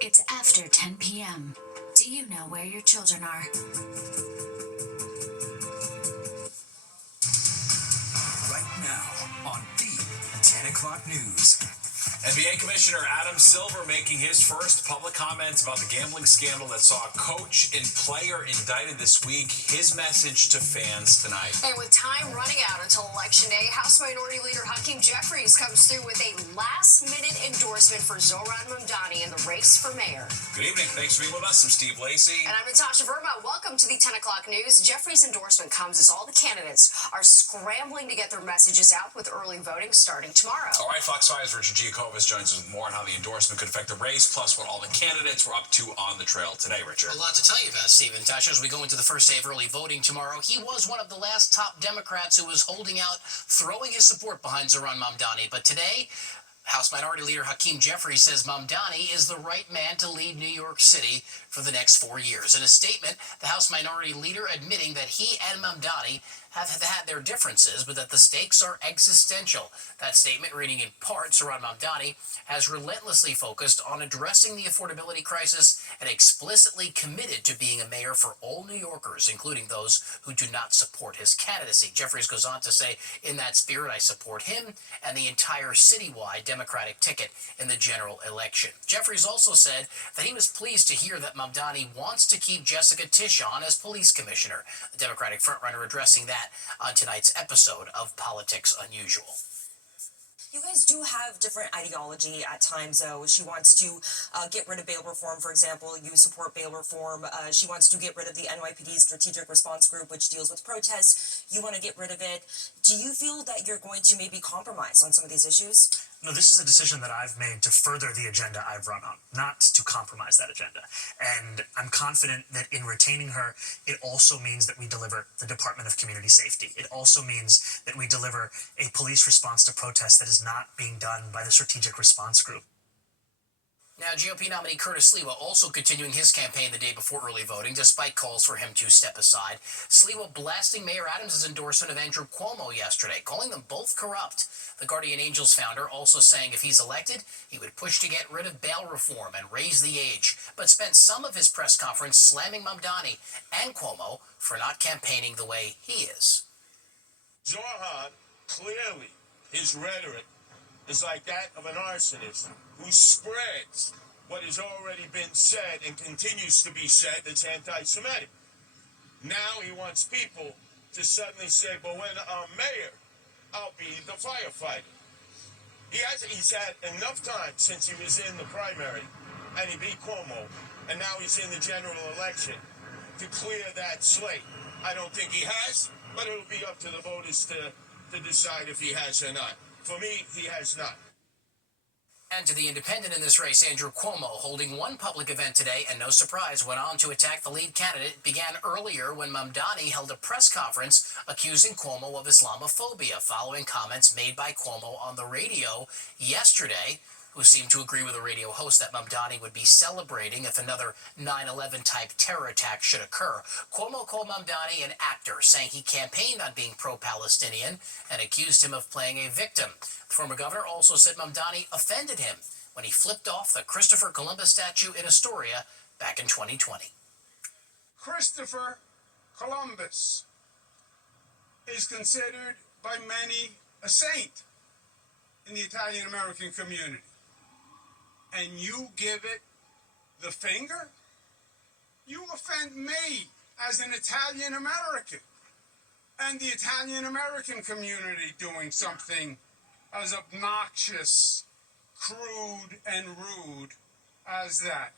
It's after 10 p.m. Do you know where your children are? Right now on the 10 o'clock news. NBA Commissioner Adam Silver making his first public comments about the gambling scandal that saw a coach and player indicted this week. His message to fans tonight. And with time running out until Election Day, House Minority Leader Hakeem Jeffries comes through with a last-minute endorsement for Zohran Mamdani in the race for mayor. Good evening. Thanks for being with us. I'm Steve Lacey. And I'm Natasha Verma. Welcome to the 10 o'clock news. Jeffries' endorsement comes as all the candidates are scrambling to get their messages out with early voting starting tomorrow. All right, Fox 5's Richard Giacobbe joins us with more on how the endorsement could affect the race, plus what all the candidates were up to on the trail today, Richard. A lot to tell you about, Stephen. Tasha, as we go into the first day of early voting tomorrow, he was one of the last top Democrats who was holding out, throwing his support behind Zohran Mamdani. But today, House Minority Leader Hakeem Jeffries says Mamdani is the right man to lead New York City for the next 4 years. In a statement, the House Minority Leader admitting that he and Mamdani have had their differences, but that the stakes are existential. That statement, reading in part, Zohran Mamdani has relentlessly focused on addressing the affordability crisis and explicitly committed to being a mayor for all New Yorkers, including those who do not support his candidacy. Jeffries goes on to say, in that spirit, I support him and the entire citywide Democratic ticket in the general election. Jeffries also said that he was pleased to hear that Mamdani wants to keep Jessica Tisch on as police commissioner. The Democratic frontrunner addressing that on tonight's episode of Politics Unusual. You guys do have different ideology at times, though. She wants to get rid of bail reform, for example. You support bail reform. She wants to get rid of the NYPD Strategic Response Group, which deals with protests. You want to get rid of it. Do you feel that you're going to maybe compromise on some of these issues? No, this is a decision that I've made to further the agenda I've run on, not to compromise that agenda. And I'm confident that in retaining her, it also means that we deliver the Department of Community Safety. It also means that we deliver a police response to protests that is not being done by the Strategic Response Group. Now, GOP nominee Curtis Sliwa also continuing his campaign the day before early voting, despite calls for him to step aside. Sliwa blasting Mayor Adams' endorsement of Andrew Cuomo yesterday, calling them both corrupt. The Guardian Angels founder also saying if he's elected, he would push to get rid of bail reform and raise the age, but spent some of his press conference slamming Mamdani and Cuomo for not campaigning the way he is. Zohran, clearly, his rhetoric is like that of an arsonist who spreads what has already been said and continues to be said that's anti-Semitic. Now he wants people to suddenly say, but when I'm mayor, I'll be the firefighter. He's had enough time since he was in the primary and he beat Cuomo, and now he's in the general election to clear that slate. I don't think he has, but it'll be up to the voters to decide if he has or not. For me, he has not. And to the independent in this race, Andrew Cuomo, holding one public event today and no surprise went on to attack the lead candidate. It began earlier when Mamdani held a press conference accusing Cuomo of Islamophobia following comments made by Cuomo on the radio yesterday, who seemed to agree with a radio host that Mamdani would be celebrating if another 9/11 type terror attack should occur. Cuomo called Mamdani an actor, saying he campaigned on being pro-Palestinian and accused him of playing a victim. The former governor also said Mamdani offended him when he flipped off the Christopher Columbus statue in Astoria back in 2020. Christopher Columbus is considered by many a saint in the Italian-American community. And you give it the finger? You offend me as an Italian-American and the Italian-American community doing something as obnoxious, crude, and rude as that.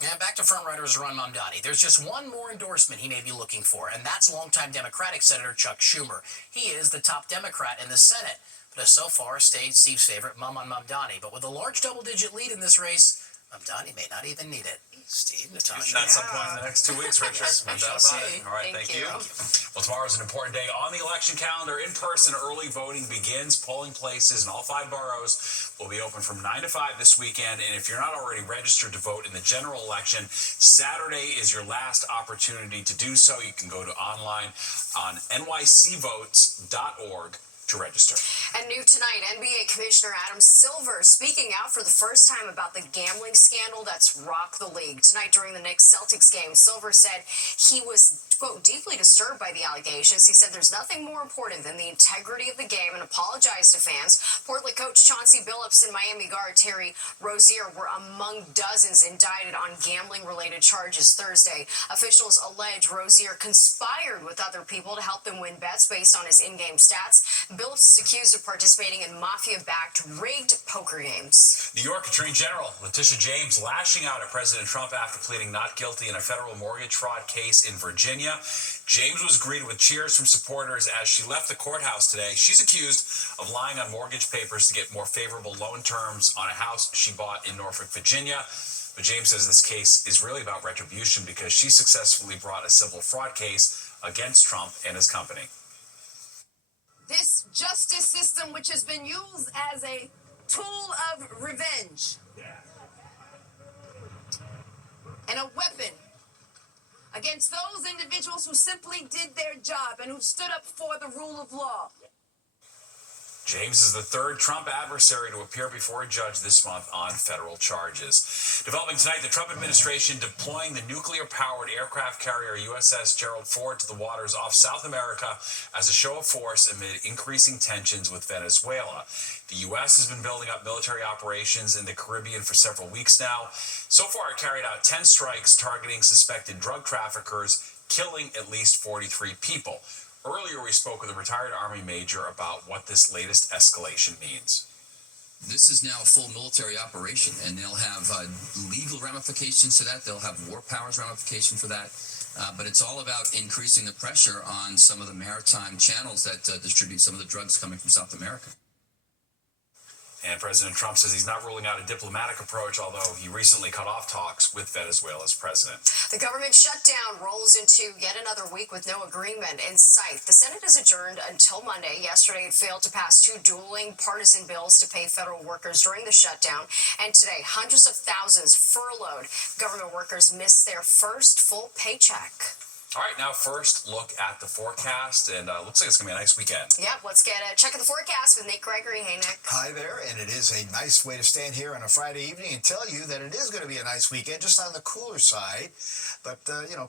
And back to frontrunner Zohran Mamdani. There's just one more endorsement he may be looking for, and that's longtime Democratic Senator Chuck Schumer. He is the top Democrat in the Senate, but has so far stayed Steve's favorite, Maman Mamdani. But with a large double-digit lead in this race, Mamdani may not even need it. Steve, Natasha. At some point in the next 2 weeks, Richard. No doubt about it. All right, thank you. Well, tomorrow's an important day on the election calendar. In-person early voting begins. Polling places in all 5 boroughs will be open from 9 to 5 this weekend. And if you're not already registered to vote in the general election, Saturday is your last opportunity to do so. You can go to online on nycvotes.org. to register. And new tonight, NBA Commissioner Adam Silver speaking out for the first time about the gambling scandal that's rocked the league. Tonight during the Knicks-Celtics game, Silver said he was, quote, deeply disturbed by the allegations. He said there's nothing more important than the integrity of the game and apologized to fans. Portland coach Chauncey Billups and Miami guard Terry Rozier were among dozens indicted on gambling-related charges Thursday. Officials allege Rozier conspired with other people to help them win bets based on his in-game stats. Billups is accused of participating in mafia-backed rigged poker games. New York Attorney General Letitia James lashing out at President Trump after pleading not guilty in a federal mortgage fraud case in Virginia. James was greeted with cheers from supporters as she left the courthouse today. She's accused of lying on mortgage papers to get more favorable loan terms on a house she bought in Norfolk, Virginia. But James says this case is really about retribution because she successfully brought a civil fraud case against Trump and his company. This justice system, which has been used as a tool of revenge and a weapon against those individuals who simply did their job and who stood up for the rule of law. James is the third Trump adversary to appear before a judge this month on federal charges. Developing tonight, the Trump administration deploying the nuclear-powered aircraft carrier USS Gerald Ford to the waters off South America as a show of force amid increasing tensions with Venezuela. The U.S. has been building up military operations in the Caribbean for several weeks now. So far, it carried out 10 strikes targeting suspected drug traffickers, killing at least 43 people. Earlier, we spoke with a retired Army major about what this latest escalation means. This is now a full military operation, and they'll have legal ramifications to that. They'll have war powers ramification for that. But it's all about increasing the pressure on some of the maritime channels that distribute some of the drugs coming from South America. And President Trump says he's not ruling out a diplomatic approach, although he recently cut off talks with Venezuela's president. The government shutdown rolls into yet another week with no agreement in sight. The Senate is adjourned until Monday. Yesterday, it failed to pass two dueling partisan bills to pay federal workers during the shutdown. And today, hundreds of thousands furloughed government workers missed their first full paycheck. All right, now first look at the forecast, and looks like it's going to be a nice weekend. Yep, let's get a check of the forecast with Nick Gregory. Hey, Nick. Hi there, and it is a nice way to stand here on a Friday evening and tell you that it is going to be a nice weekend, just on the cooler side. But,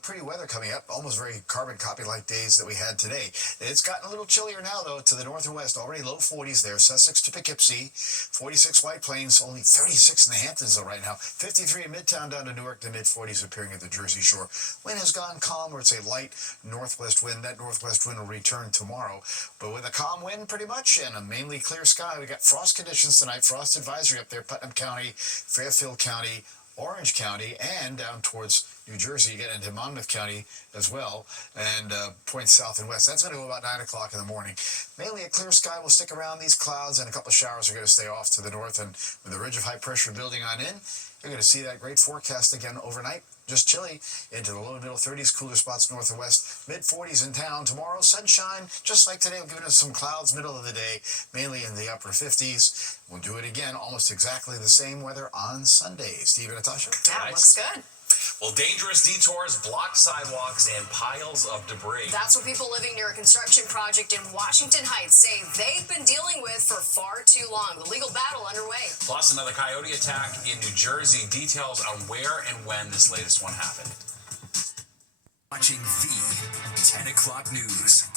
pretty weather coming up, almost very carbon copy-like days that we had today. It's gotten a little chillier now, though, to the north and west. Already low 40s there, Sussex to Poughkeepsie, 46 White Plains, only 36 in the Hamptons, though, right now. 53 in Midtown down to Newark, the mid-40s appearing at the Jersey Shore. Wind has gone calm, or it's a light northwest wind. That northwest wind will return tomorrow. But with a calm wind, pretty much, and a mainly clear sky, we got frost conditions tonight. Frost advisory up there, Putnam County, Fairfield County, Orange County, and down towards New Jersey, you get into Monmouth County as well, and points south and west. That's going to go about 9 o'clock in the morning. Mainly a clear sky will stick around. These clouds and a couple of showers are going to stay off to the north, and with the ridge of high pressure building on in, you're going to see that great forecast again overnight. Just chilly into the low and middle 30s, cooler spots north and west, mid 40s in town. Tomorrow, sunshine, just like today, will give us some clouds middle of the day, mainly in the upper 50s. We'll do it again, almost exactly the same weather on Sunday. Steve and Natasha. Yeah, looks good. Well, dangerous detours, blocked sidewalks, and piles of debris. That's what people living near a construction project in Washington Heights say they've been dealing with for far too long. The legal battle underway. Plus, another coyote attack in New Jersey. Details on where and when this latest one happened. Watching the 10 o'clock news.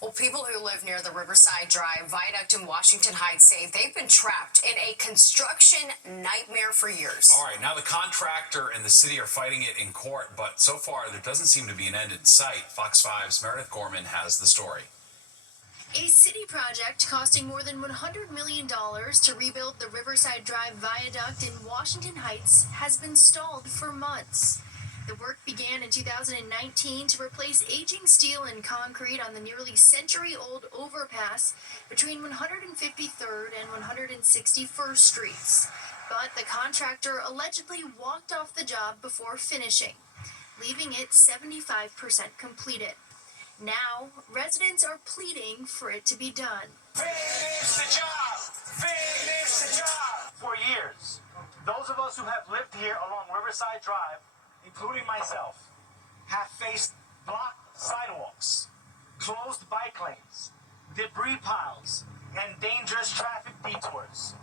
Well, people who live near the Riverside Drive Viaduct in Washington Heights say they've been trapped in a construction nightmare for years. All right, now the contractor and the city are fighting it in court, but so far there doesn't seem to be an end in sight. Fox 5's Meredith Gorman has the story. A city project costing more than $100 million to rebuild the Riverside Drive Viaduct in Washington Heights has been stalled for months. The work began in 2019 to replace aging steel and concrete on the nearly century-old overpass between 153rd and 161st Streets. But the contractor allegedly walked off the job before finishing, leaving it 75% completed. Now, residents are pleading for it to be done. Finish the job! Finish the job! For years, those of us who have lived here along Riverside Drive, including myself, have faced blocked sidewalks, closed bike lanes, debris piles, and dangerous traffic detours.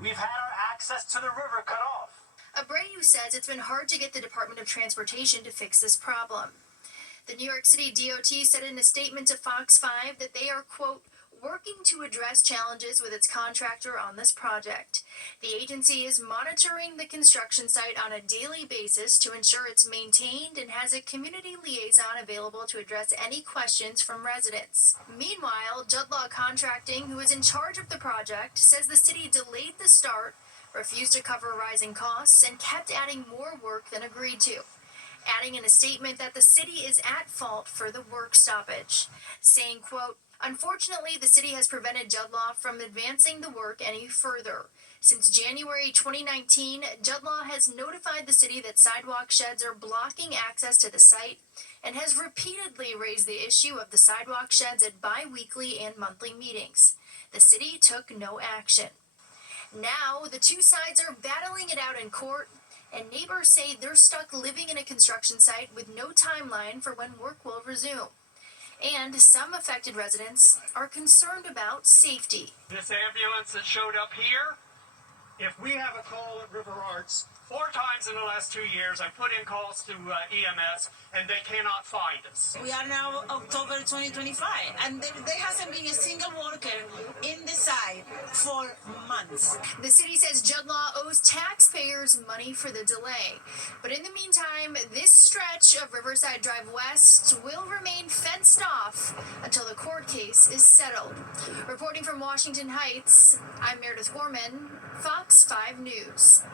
We've had our access to the river cut off. Abreu says it's been hard to get the Department of Transportation to fix this problem. The New York City DOT said in a statement to Fox 5 that they are, quote, working to address challenges with its contractor on this project. The agency is monitoring the construction site on a daily basis to ensure it's maintained and has a community liaison available to address any questions from residents. Meanwhile, Judlaw Contracting, who is in charge of the project, says the city delayed the start, refused to cover rising costs, and kept adding more work than agreed to, adding in a statement that the city is at fault for the work stoppage, saying, quote, unfortunately, the city has prevented Judlaw from advancing the work any further. Since January 2019, Judlaw has notified the city that sidewalk sheds are blocking access to the site and has repeatedly raised the issue of the sidewalk sheds at bi-weekly and monthly meetings. The city took no action. Now, the two sides are battling it out in court, and neighbors say they're stuck living in a construction site with no timeline for when work will resume. And some affected residents are concerned about safety. This ambulance that showed up here, if we have a call at River Arts, 4 times in the last 2 years, I put in calls to EMS, and they cannot find us. We are now October 2025, and there hasn't been a single worker in the site for months. The city says Judlaw owes taxpayers money for the delay. But in the meantime, this stretch of Riverside Drive West will remain fenced off until the court case is settled. Reporting from Washington Heights, I'm Meredith Gorman, Fox 5 News.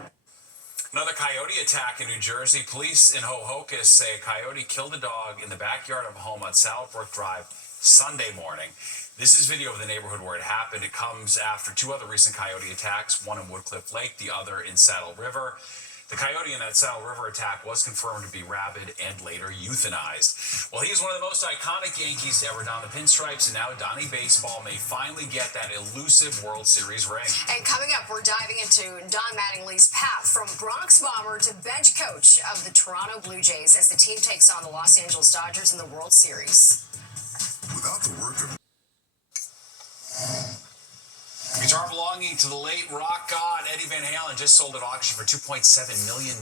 Another coyote attack in New Jersey. Police in Hohokus say a coyote killed a dog in the backyard of a home on Saddlebrook Drive Sunday morning. This is video of the neighborhood where it happened. It comes after 2 other recent coyote attacks, one in Woodcliff Lake, the other in Saddle River. The coyote in that Saddle River attack was confirmed to be rabid and later euthanized. Well, he is one of the most iconic Yankees to ever don the pinstripes, and now Donnie Baseball may finally get that elusive World Series ring. And coming up, we're diving into Don Mattingly's path from Bronx Bomber to bench coach of the Toronto Blue Jays as the team takes on the Los Angeles Dodgers in the World Series. Without the work of Guitar belonging to the late rock god Eddie Van Halen just sold at auction for $2.7 million,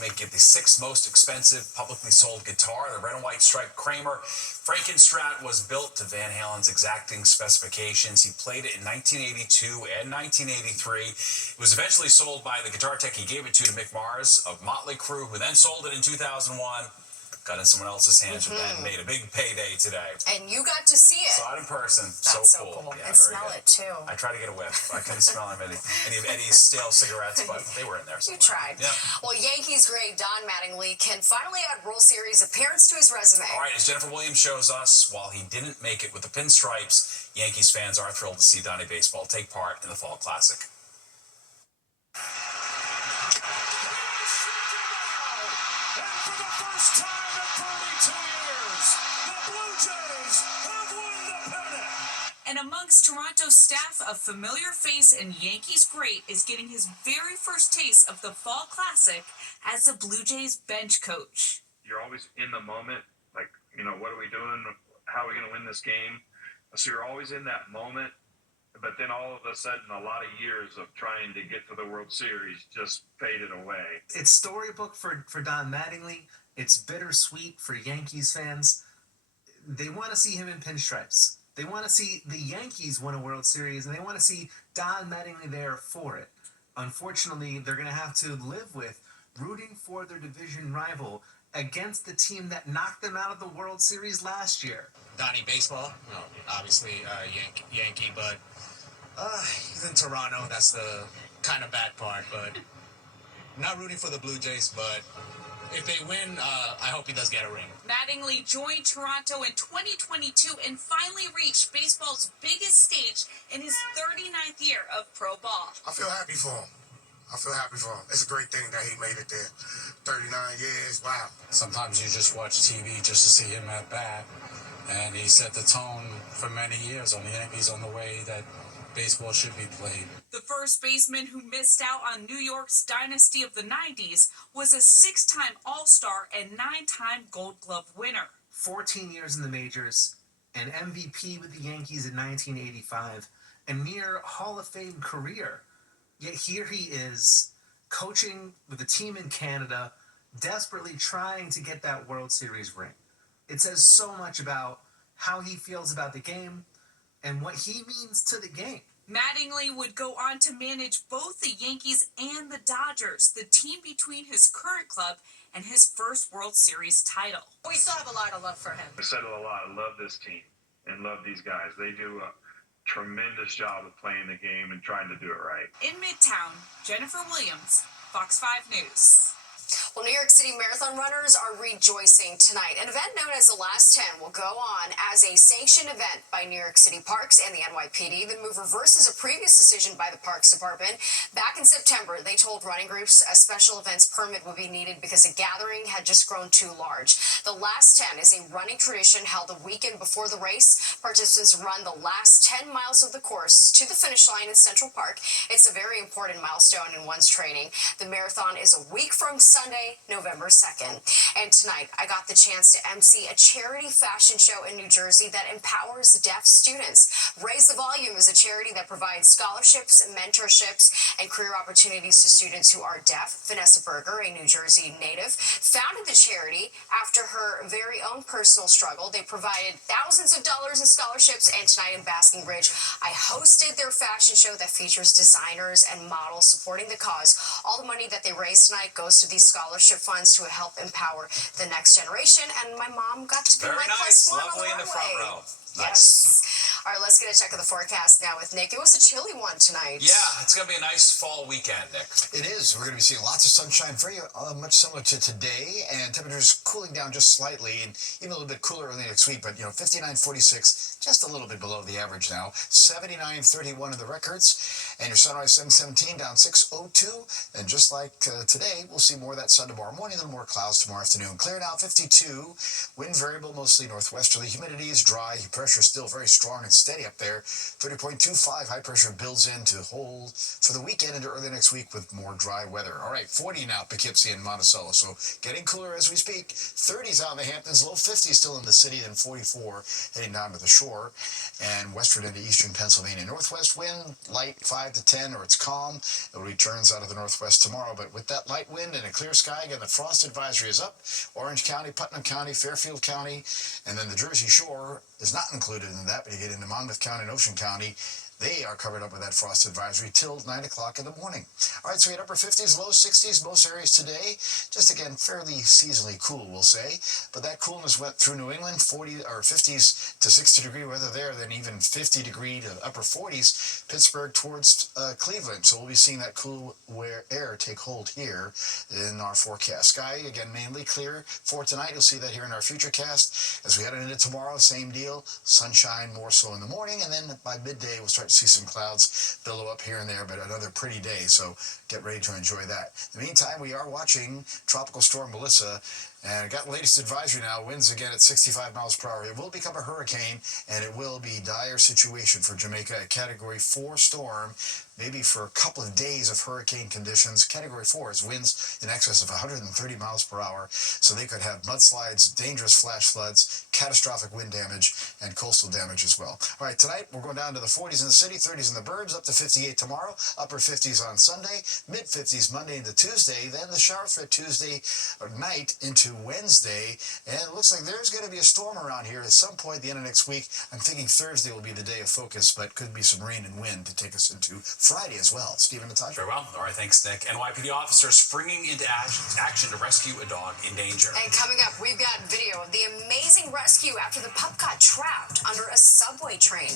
making it the 6th most expensive publicly sold guitar. The red and white striped Kramer Frankenstrat was built to Van Halen's exacting specifications. He played it in 1982 and 1983. It was eventually sold by the guitar tech he gave it to Mick Mars of Motley Crue, who then sold it in 2001. Got in someone else's hands and then made a big payday today. And you got to see it. Saw it in person. That's so cool. Yeah, and smell good. it too. I tried to get a whiff. I couldn't smell any of Eddie's stale cigarettes, but they were in there somewhere. You tried. Yeah. Well, Yankees great Don Mattingly can finally add World Series appearance to his resume. All right, as Jennifer Williams shows us, while he didn't make it with the pinstripes, Yankees fans are thrilled to see Donnie Baseball take part in the Fall Classic. And amongst Toronto's staff, a familiar face and Yankees great is getting his very first taste of the Fall Classic as the Blue Jays bench coach. You're always in the moment, like, what are we doing? How are we going to win this game? So you're always in that moment, but then all of a sudden, a lot of years of trying to get to the World Series just faded away. It's storybook for Don Mattingly. It's bittersweet for Yankees fans. They want to see him in pinstripes. They want to see the Yankees win a World Series, and they want to see Don Mattingly there for it. Unfortunately, they're going to have to live with rooting for their division rival against the team that knocked them out of the World Series last year. Donnie Baseball, obviously Yankee, but he's in Toronto. That's the kind of bad part, but not rooting for the Blue Jays, but if they win, I hope he does get a ring. Mattingly joined Toronto in 2022 and finally reached baseball's biggest stage in his 39th year of pro ball. I feel happy for him. It's a great thing that he made it there. 39 years, wow. Sometimes you just watch TV just to see him at bat, and he set the tone for many years on the Yankees on the way that baseball should be played. The first baseman who missed out on New York's dynasty of the 90s was a 6-time All-Star and 9-time Gold Glove winner. 14 years in the majors, an MVP with the Yankees in 1985, a near Hall of Fame career. Yet here he is, coaching with a team in Canada, desperately trying to get that World Series ring. It says so much about how he feels about the game and what he means to the game. Mattingly would go on to manage both the Yankees and the Dodgers, the team between his current club and his first World Series title. We still have a lot of love for him. I said it a lot. I love this team and love these guys. They do a tremendous job of playing the game and trying to do it right. In Midtown, Jennifer Williams, Fox 5 News. Well, New York City Marathon runners are rejoicing tonight. An event known as the Last 10 will go on as a sanctioned event by New York City Parks and the NYPD. The move reverses a previous decision by the Parks Department. Back in September, they told running groups a special events permit would be needed because a gathering had just grown too large. The Last 10 is a running tradition held the weekend before the race. Participants run the last 10 miles of the course to the finish line in Central Park. It's a very important milestone in one's training. The marathon is a week from Sunday, November 2nd. And tonight, I got the chance to MC a charity fashion show in New Jersey that empowers deaf students. Raise the Volume is a charity that provides scholarships, mentorships, and career opportunities to students who are deaf. Vanessa Berger, a New Jersey native, founded the charity after her very own personal struggle. They provided thousands of dollars in scholarships, and tonight in Basking Ridge, I hosted their fashion show that features designers and models supporting the cause. All the money that they raise tonight goes to these scholarship funds to help empower the next generation, and my mom got to be Very my nice. +1 on Lovely in the front runway. row. Yes. All right, let's get a check of the forecast now with Nick. It was a chilly one tonight. Yeah, it's going to be a nice fall weekend, Nick. It is. We're going to be seeing lots of sunshine, very much similar to today, and temperatures cooling down just slightly, and even a little bit cooler early next week, but 59-46, just a little bit below the average now. 79-31 in the records, and your sunrise 7:17 down 6:02, and just like today, we'll see more of that sun tomorrow morning, a little more clouds tomorrow afternoon. Clear now 52, wind variable, mostly northwesterly. Humidity is dry, pressure is still very strong and steady up there. 30.25 high pressure builds in to hold for the weekend into early next week with more dry weather. All right, 40 now, Poughkeepsie and Monticello, so getting cooler as we speak. 30s out in the Hamptons, low 50s still in the city, and 44 heading down to the shore and westward into eastern Pennsylvania. Northwest wind, light 5 to 10, or it's calm. It returns out of the northwest tomorrow, but with that light wind and a clear sky, again, the frost advisory is up. Orange County, Putnam County, Fairfield County, and then the Jersey Shore is not included in that, but you get into Monmouth County and Ocean County. They are covered up with that frost advisory till 9 o'clock in the morning. All right, so we had upper 50s, low 60s, most areas today. Just again, fairly seasonally cool, we'll say. But that coolness went through New England, 50s to 60-degree weather there, then even 50-degree to upper 40s, Pittsburgh towards Cleveland. So we'll be seeing that cool air take hold here in our forecast. Sky, again, mainly clear for tonight. You'll see that here in our futurecast. As we head into tomorrow, same deal. Sunshine more so in the morning, and then by midday, we'll start to see some clouds billow up here and there, but another pretty day, so get ready to enjoy that. In the meantime, we are watching Tropical Storm Melissa, and got the latest advisory now. Winds again at 65 miles per hour. It will become a hurricane, and it will be dire situation for Jamaica. A Category 4 storm, maybe for a couple of days of hurricane conditions. Category 4 is winds in excess of 130 miles per hour, so they could have mudslides, dangerous flash floods, catastrophic wind damage, and coastal damage as well. All right, tonight we're going down to the 40s in the city, 30s in the burbs, up to 58 tomorrow, upper 50s on Sunday, mid-50s Monday into Tuesday, then the shower threat Tuesday night into Wednesday, and it looks like there's going to be a storm around here at some point at the end of next week. I'm thinking Thursday will be the day of focus, but could be some rain and wind to take us into Friday as well. Stephen Natasha. Very well. All right, thanks, Nick. NYPD officers springing into action to rescue a dog in danger. And coming up, we've got video of the amazing rescue after the pup got trapped under a subway train.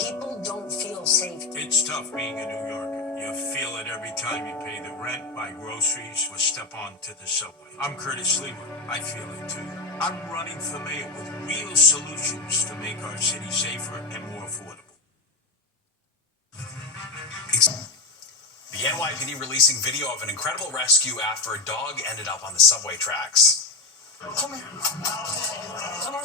People don't feel safe. It's tough being a New Yorker. You feel it every time you pay the rent, buy groceries, or step onto the subway. I'm Curtis Leeman. I feel it too. I'm running for mayor with real solutions to make our city safer and more affordable. The NYPD releasing video of an incredible rescue after a dog ended up on the subway tracks. Come here. Come on.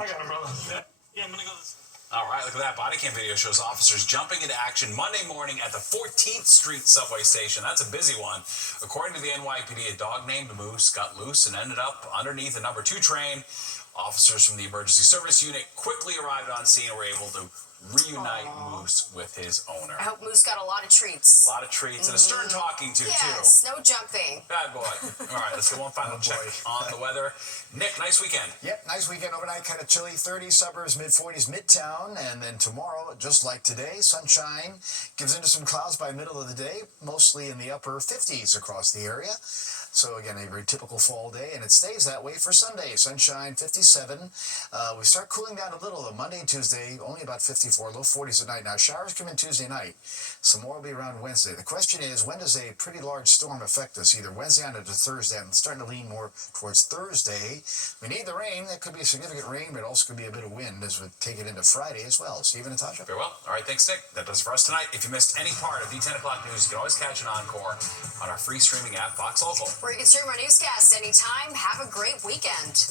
I got him, brother. Yeah, I'm gonna go this. All right, look at that. Body cam video shows officers jumping into action Monday morning at the 14th Street subway station. That's a busy one. According to the NYPD, a dog named Moose got loose and ended up underneath the number 2 train. Officers from the emergency service unit quickly arrived on scene and were able to reunite Moose with his owner. I hope Moose got a lot of treats. A lot of treats and a stern talking to, Yes, no jumping. Bad boy. All right, let's get one final check on the weather. Nick, nice weekend. Yep, nice weekend. Overnight, kind of chilly, 30s, suburbs, mid-40s, midtown. And then tomorrow, just like today, sunshine gives into some clouds by middle of the day, mostly in the upper 50s across the area. So again, a very typical fall day, and it stays that way for Sunday. Sunshine, 57. We start cooling down a little, though. Monday and Tuesday, only about 54, low 40s at night. Now, showers come in Tuesday night. Some more will be around Wednesday. The question is, when does a pretty large storm affect us? Either Wednesday on into Thursday. I'm starting to lean more towards Thursday. We need the rain. That could be a significant rain, but also could be a bit of wind as we take it into Friday as well. Stephen and Tasha? Very well. All right, thanks, Nick. That does it for us tonight. If you missed any part of the 10 o'clock news, you can always catch an encore on our free streaming app, Fox Local. Where you can stream our newscast anytime. Have a great weekend.